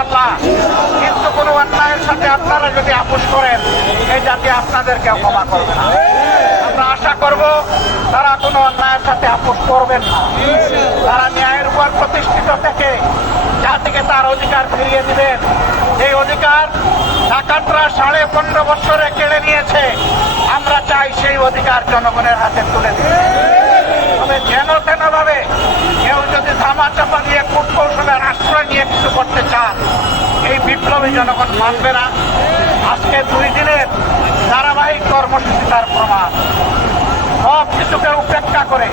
ইনশাআল্লাহ। কিন্তু কোনো অন্যায়ের সাথে আপনারা যদি আপোষ করেন, এই জাতি আপনাদেরকে ক্ষমা করবে না। আমরা আশা করব তারা কোনো অন্যায়ের সাথে আপোষ করবেন না। তারা ন্যায়ের উপর প্রতিষ্ঠিত থেকে জাতিকে তার অধিকার ফিরিয়ে দিবেন। এই অধিকার ডাকাতরা 15.5 বছরে কেড়ে নিয়েছে। আমরা চাই সেই অধিকার জনগণের হাতে তুলে দিতে। তবে যেন তেন ভাবে কেউ যদি ধামাচাপা দিয়ে কূটকৌশলের আশ্রয় নিয়ে কিছু করতে চান, এই বিপ্লবী জনগণ মানবে না। আজকে 2 দিনের ধারাবাহিক কর্মসূচি তার প্রমাণ। সব কিছুকে উপেক্ষা করে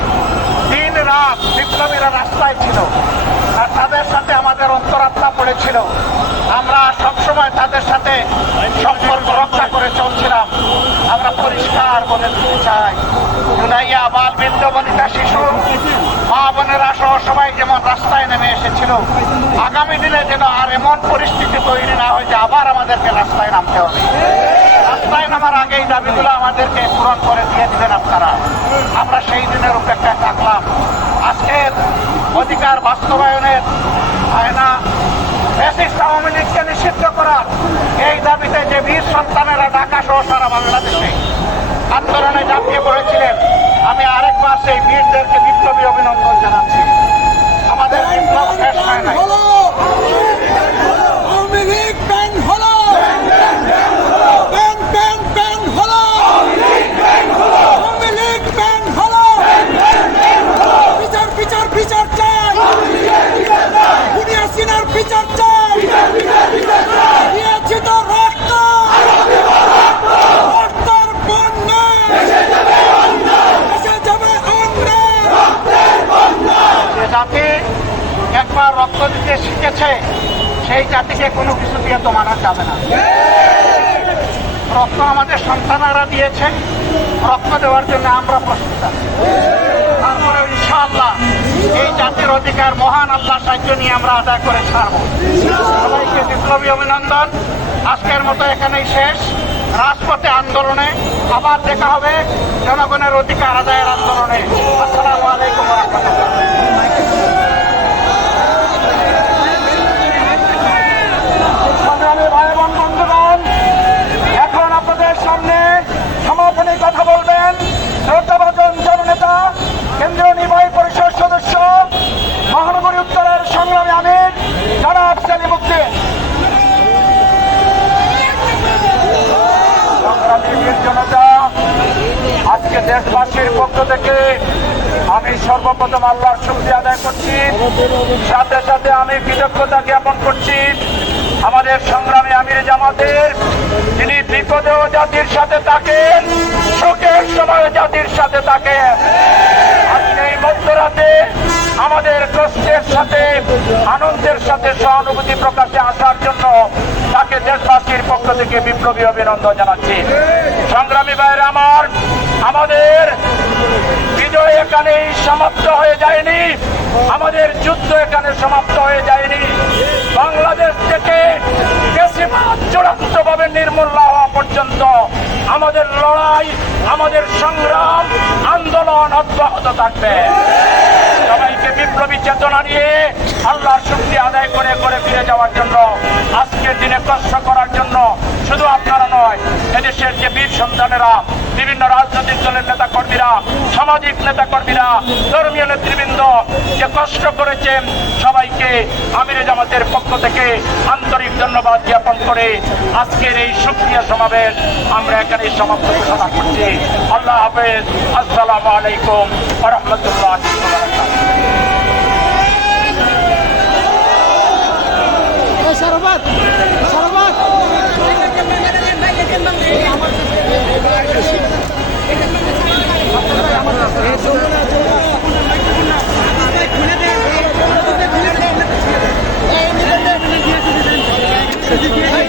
দিন রাত বিপ্লবীরা রাস্তায় ছিল, আর তাদের সাথে আমাদের অন্তরাত্মা পড়েছিল। আমরা সবসময় তাদের সাথে সম্পর্ক রক্ষা করে চলছিলাম। আমরা পরিষ্কার বলে দিতে চাই, জুলাইয়া বাল বৃদ্ধ বনিতা শিশু মা বোনেরা সহ সবাই যেমন রাস্তায় নেমে এসেছিল, আগামী দিনে যেন আর এমন পরিস্থিতি তৈরি না হয় যে আবার আমাদেরকে রাস্তায় নামতে হবে। রাস্তায় নামার আগেই দাবিগুলো আমাদেরকে পূরণ করে দিয়ে দিবেন আপনারা। আমরা সেই দিনের উপেক্ষায় থাকলাম। আজকের অধিকার বাস্তবায়নের আয়না ফ্যাসিস্ট আওয়ামী লীগকে নিষিদ্ধ করার এই দাবিতে যে বীর সন্তানেরা ঢাকা সহ সারা বাংলাদেশে আন্দোলনে ঝাঁপিয়ে পড়েছিলেন, আমি আরেকবার সেই বীরদেরকে বিপ্লবী অভিনন্দন জানাচ্ছি। আমাদের বিপ্লব শেষ হয় নাই। জাতি একবার রক্ত দিতে শিখেছে, সেই জাতিকে কোনো কিছু দিয়ে তো মানা যাবে না। রক্ত আমাদের সন্তানেরা দিয়েছে, রক্ত দেওয়ার জন্য আমরা প্রস্তুত আছি। তারপরে ইনশাআল্লাহ এই জাতির অধিকার মহান আল্লাহ সাহায্য নিয়ে আমরা আদায় করে ছাড়ব। সবাইকে বিপ্লবী অভিনন্দন। আজকের মতো এখানেই শেষ। রাজপথে আন্দোলনে আবার দেখা হবে, জনগণের অধিকার আদায়ের আন্দোলনে। আসসালামু আলাইকুম ওয়া রাহমাতুল্লাহ। ভাই এবং বন্ধুগণ, এখন আপনাদের সামনে সমাপনী কথা বলবেন শ্রদ্ধাভাজন জননেতা, কেন্দ্রীয় নির্বাহী পরিষদ সদস্য, মহানগরী উত্তরের সংগ্রামী আমির জনাব সেলিম উদ্দিন। সংগ্রামী বীর জনতা, আজকে দেশবাসীর পক্ষ থেকে আমি সর্বপ্রথম আল্লাহর শুকরিয়া আদায় করছি। সাথে সাথে আমি কৃতজ্ঞতা জ্ঞাপন করছি আমাদের সংগ্রামী আমির জামাতের, যিনি বিপদেও জাতির সাথে থাকেন, সুখের সময় জাতির সাথে থাকেন। আজকে এই মধ্যরাতে আমাদের কষ্টের সাথে আনন্দের সাথে সহানুভূতি প্রকাশে আসার জন্য তাকে দেশবাসীর পক্ষ থেকে বিপ্লবী অভিনন্দন জানাচ্ছি। সংগ্রামী ভাইয়েরা আমার, আমাদের বিজয় এখানেই সমাপ্ত হয়ে যায়নি, আমাদের যুদ্ধ এখানে সমাপ্ত হয়ে যায়নি। বাংলাদেশ থেকে বেশিরভাগ চূড়ান্তভাবে নির্মূল না হওয়া পর্যন্ত আমাদের লড়াই, আমাদের সংগ্রাম, আন্দোলন অব্যাহত থাকবে। সবাইকে বিপ্লবী চেতনা নিয়ে আল্লাহর শুকরিয়া আদায় করে করে ফিরে যাওয়ার জন্য, আজকের দিনে কষ্ট করার জন্য শুধু আপনারা নয়, এদেশের যে বীর সন্তানেরা, বিভিন্ন রাজনৈতিক দলের নেতা কর্মীরা, সামাজিক নেতা কর্মীরা, ধর্মীয় নেতৃবৃন্দ যে কষ্ট করেছেন, সবাইকে আমিরে জামাতের পক্ষ থেকে আন্তরিক ধন্যবাদ জ্ঞাপন করে আজকের এই শুকরিয়া সমাবেশ আমরা এখানে সমাপ্ত ঘোষণা করছি। আল্লাহ হাফেজ। আসসালামু আলাইকুম ওয়া রাহমাতুল্লাহি ওয়া বারাকাতুহু।